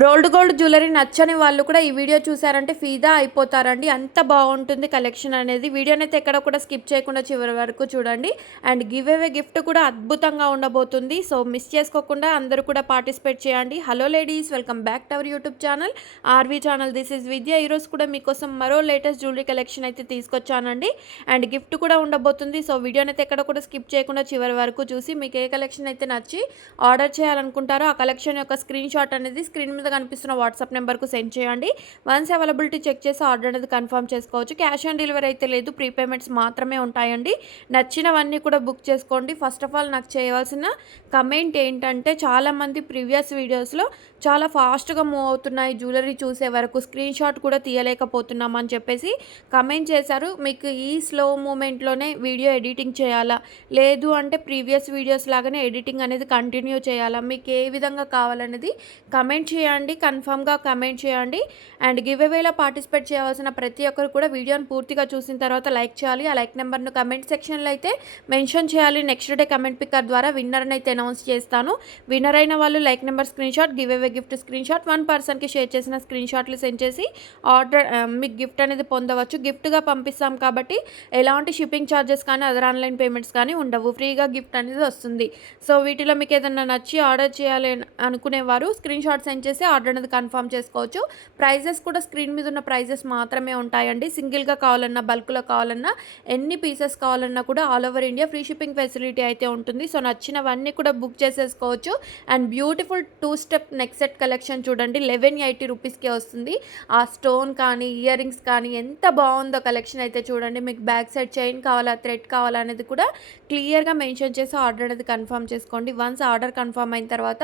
Rolled gold jewellery నచ్చని వాళ్ళు కూడా ఈ వీడియో చూసారంటే ఫిదా అయిపోతారండి. అంత బాగుంటుంది కలెక్షన్ అనేది. వీడియోనైతే ఎక్కడ కూడా స్కిప్ చేయకుండా చివరి వరకు చూడండి. అండ్ గివ్ అవే గిఫ్ట్ కూడా అద్భుతంగా ఉండబోతుంది. సో మిస్ చేసుకోకుండా అందరూ కూడా పార్టిసిపేట్ చేయండి. Hello ladies, welcome back to our YouTube channel RV channel. This is Vidya. ఈరోజు కూడా మీకోసం మరో లేటెస్ట్ జ్యువెలరీ కలెక్షన్ అయితే తీసుకొచ్చానండి. అండ్ గిఫ్ట్ కూడా ఉండబోతుంది. సో వీడియోనైతే ఎక్కడ కూడా స్కిప్ చేయకుండా చివరి వరకు చూసి మీకు ఏ కలెక్షన్ అయితే నచ్చి ఆర్డర్ చేయాలనుకుంటారో ఆ కలెక్షన్ యొక్క స్క్రీన్ షాట్ అనేది స్క్రీన్ మీద కనిపిస్తున్న వాట్సాప్ నెంబర్కు సెండ్ చేయండి. వన్స్ అవైలబిలిటీ చెక్ చేసి ఆర్డర్ అనేది కన్ఫర్మ్ చేసుకోవచ్చు. క్యాష్ ఆన్ డెలివరీ అయితే లేదు, ప్రీపేమెంట్స్ మాత్రమే ఉంటాయండి. నచ్చినవన్నీ కూడా బుక్ చేసుకోండి. ఫస్ట్ ఆఫ్ ఆల్ నాకు చేయవలసిన కమెంట్ ఏంటంటే, చాలామంది ప్రీవియస్ వీడియోస్లో చాలా ఫాస్ట్గా మూవ్ అవుతున్నాయి జ్యువెలరీ చూసే వరకు, స్క్రీన్ షాట్ కూడా తీయలేకపోతున్నాం అని చెప్పేసి కమెంట్ చేశారు. మీకు ఈ స్లో మూమెంట్లోనే వీడియో ఎడిటింగ్ చేయాలా, లేదు అంటే ప్రీవియస్ వీడియోస్ లాగానే ఎడిటింగ్ అనేది కంటిన్యూ చేయాలా, మీకు ఏ విధంగా కావాలనేది కమెంట్ చేయండి. కన్ఫర్మ్గా కమెంట్ చేయండి. అండ్ గివ్ అవేలో పార్టిసిపేట్ చేయవలసిన ప్రతి ఒక్కరు కూడా వీడియోని పూర్తిగా చూసిన తర్వాత లైక్ చేయాలి. ఆ లైక్ నెంబర్ను కమెంట్ సెక్షన్లో అయితే మెన్షన్ చేయాలి. నెక్స్ట్ డే కమెంట్ పిక్కర్ ద్వారా విన్నర్ని అయితే అనౌన్స్ చేస్తాను. విన్నర్ అయిన వాళ్ళు like number screen shot, give away gift screen shot, 1 పర్సన్కి షేర్ చేసిన స్క్రీన్ షాట్లు సెండ్ చేసి ఆర్డర్ మీకు గిఫ్ట్ అనేది పొందవచ్చు. గిఫ్ట్గా పంపిస్తాం కాబట్టి ఎలాంటి షిప్పింగ్ ఛార్జెస్ కానీ అదర్ ఆన్లైన్ పేమెంట్స్ కానీ ఉండవు. ఫ్రీగా గిఫ్ట్ అనేది వస్తుంది. సో వీటిలో మీకు ఏదైనా నచ్చి ఆర్డర్ చేయాలి అనుకునేవారు స్క్రీన్ షాట్ సెండ్ చేసి ఆర్డర్ అనేది కన్ఫర్మ్ చేసుకోవచ్చు. ప్రైజెస్ కూడా స్క్రీన్ మీద ఉన్న ప్రైజెస్ మాత్రమే ఉంటాయండి. సింగిల్గా కావాలన్నా, బల్క్లో కావాలన్నా, ఎన్ని పీసెస్ కావాలన్నా కూడా all over India free shipping facility అయితే ఉంటుంది. సో నచ్చినవన్నీ కూడా బుక్ చేసేసుకోవచ్చు. And beautiful 2 step neck set collection చూడండి, 1180 రూపీస్కే వస్తుంది. ఆ స్టోన్ కానీ, ఇయర్ రింగ్స్ కానీ ఎంత బాగుందో కలెక్షన్ అయితే చూడండి. మీకు బ్యాక్ సైడ్ చైన్ కావాలా, థ్రెడ్ కావాలా అనేది కూడా క్లియర్గా మెన్షన్ చేసి ఆర్డర్ అనేది కన్ఫర్మ్ చేసుకోండి. వన్స్ ఆర్డర్ కన్ఫర్మ్ అయిన తర్వాత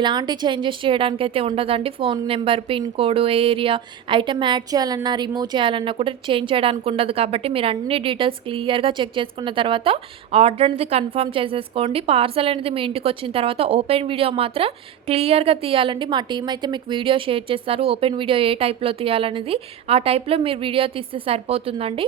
ఎలాంటి చేంజెస్ చేయడానికి అయితే ఉండదండి. Phone number, pin code, area, item add చేయాలన్నా రిమూవ్ చేయాలన్నా కూడా చేంజ్ చేయడానికి ఉండదు. కాబట్టి మీరు అన్ని డీటెయిల్స్ క్లియర్గా చెక్ చేసుకున్న తర్వాత ఆర్డర్ అనేది కన్ఫర్మ్ చేసేసుకోండి. పార్సల్ అనేది మీ ఇంటికి వచ్చిన తర్వాత ఓపెన్ వీడియో మాత్రం క్లియర్గా తీయాలండి. మా టీం అయితే మీకు వీడియో షేర్ చేస్తారు. ఓపెన్ వీడియో ఏ టైప్లో తీయాలనేది ఆ టైప్లో మీరు వీడియో తీస్తే సరిపోతుందండి.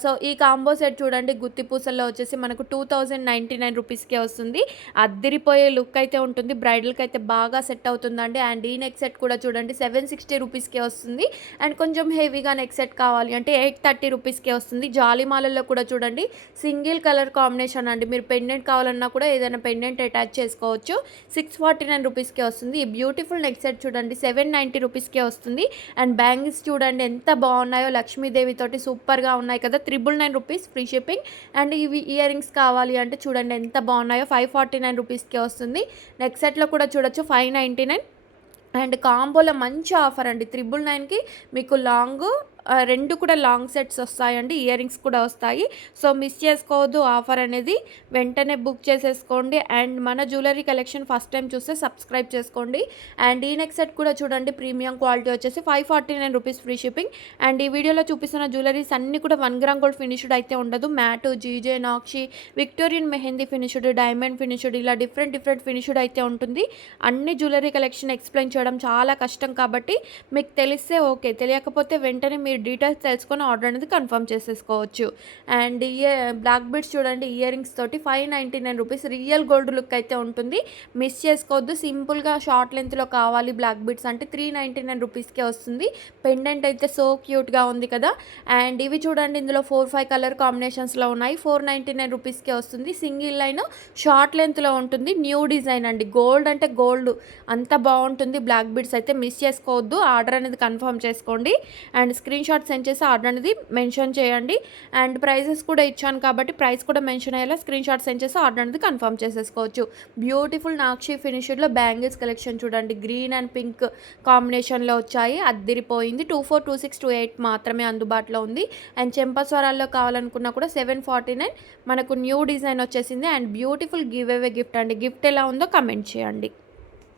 సో ఈ కాంబో సెట్ చూడండి, గుత్తి పూసల్లో వచ్చేసి మనకు 2099 రూపీస్కే వస్తుంది. అద్దిరిపోయే లుక్ అయితే ఉంటుంది. బ్రైడల్కి అయితే బాగా సెట్ అవుతుందండి. అండ్ ఈ నెక్ సెట్ కూడా చూడండి 760 రూపీస్కే వస్తుంది. అండ్ కొంచెం హెవీగా నెక్ సెట్ కావాలి అంటే 830 రూపీస్కే వస్తుంది. జాలిమాలలో కూడా చూడండి సింగిల్ కలర్ కాంబినేషన్ అండి. మీరు పెండెంట్ కావాలన్నా కూడా ఏదైనా పెండెంట్ అటాచ్ చేసుకోవచ్చు. 649 రూపీస్కే వస్తుంది. ఈ బ్యూటిఫుల్ నెక్ సెట్ చూడండి 790 రూపీస్కే వస్తుంది. అండ్ బ్యాంగిల్స్ చూడండి ఎంత బాగున్నాయో, లక్ష్మీదేవి తోటి సూపర్గా ఉన్నాయి కదా, 999 రూపీస్ ఫ్రీ షిప్పింగ్. అండ్ ఇవి ఇయర్ రింగ్స్ కావాలి అంటే చూడండి ఎంత బాగున్నాయో, 549 రూపీస్కే వస్తుంది. నెక్స్ట్ సెట్లో కూడా చూడొచ్చు 599. అండ్ కాంబోలో మంచి ఆఫర్ అండి, 999కి మీకు లాంగ్ 2 కూడా లాంగ్ సెట్స్ వస్తాయండి. ఇయర్ రింగ్స్ కూడా వస్తాయి. సో మిస్ చేసుకోవద్దు ఆఫర్ అనేది, వెంటనే బుక్ చేసేసుకోండి. అండ్ మన జ్యువెలరీ కలెక్షన్ ఫస్ట్ టైం చూస్తే సబ్స్క్రైబ్ చేసుకోండి. అండ్ ఈ నెక్స్ట్ సెట్ కూడా చూడండి ప్రీమియం క్వాలిటీ వచ్చేసి 549 రూపీస్ ఫ్రీ షిప్పింగ్. అండ్ ఈ వీడియోలో చూపిస్తున్న జ్యువెలరీస్ అన్నీ కూడా 1 గ్రామ్ గోల్డ్ ఫినిష్డ్ అయితే ఉండదు. మ్యాటు, జీజే, నాక్షి, Victorian mehndi finished, diamond finished, ఇలా డిఫరెంట్ ఫినిష్డ్ అయితే ఉంటుంది. అన్ని జ్యువెలరీ కలెక్షన్ ఎక్స్ప్లెయిన్ చేయడం చాలా కష్టం కాబట్టి మీకు తెలిస్తే ఓకే, తెలియకపోతే వెంటనే మీరు డీటెయిల్స్ తెలుసుకొని ఆర్డర్ అనేది కన్ఫర్మ్ చేసేసుకోవచ్చు. అండ్ బ్లాక్ బీడ్స్ చూడండి ఇయర్ రింగ్స్ తోటి 599 రూపీస్, రియల్ గోల్డ్ లుక్ అయితే ఉంటుంది. మిస్ చేసుకోవద్దు. సింపుల్గా షార్ట్ లెంత్లో కావాలి బ్లాక్ బీడ్స్ అంటే 399 రూపీస్కే వస్తుంది. పెండెంట్ అయితే సో క్యూట్గా ఉంది కదా. అండ్ ఇవి చూడండి ఇందులో 4-5 కలర్ కాంబినేషన్స్లో ఉన్నాయి. 499 రూపీస్కే వస్తుంది. సింగిల్ లైన్ షార్ట్ లెంత్లో ఉంటుంది. న్యూ డిజైన్ అండి, గోల్డ్ అంటే గోల్డ్ అంత బాగుంటుంది. బ్లాక్ బీడ్స్ అయితే మిస్ చేసుకోవద్దు. ఆర్డర్ అనేది కన్ఫర్మ్ చేసుకోండి. అండ్ స్క్రీన్ షాట్ సెండ్ చేసి ఆర్డర్ అనేది మెన్షన్ చేయండి. అండ్ ప్రైజెస్ కూడా ఇచ్చాను కాబట్టి ప్రైస్ కూడా మెన్షన్ అయ్యేలా స్క్రీన్ షాట్ సెండ్ చేసి ఆర్డర్ అనేది కన్ఫర్మ్ చేసేసుకోవచ్చు. బ్యూటిఫుల్ నాక్షి ఫినిష్డ్లో బ్యాంగిల్స్ కలెక్షన్ చూడండి, గ్రీన్ అండ్ పింక్ కాంబినేషన్లో వచ్చాయి. అద్దిరిపోయింది. 242628 మాత్రమే అందుబాటులో ఉంది. అండ్ చెంపస్వరాల్లో కావాలనుకున్నా కూడా 749 మనకు న్యూ డిజైన్ వచ్చేసింది. And beautiful give away gift అండి. గిఫ్ట్ ఎలా ఉందో కమెంట్ చేయండి.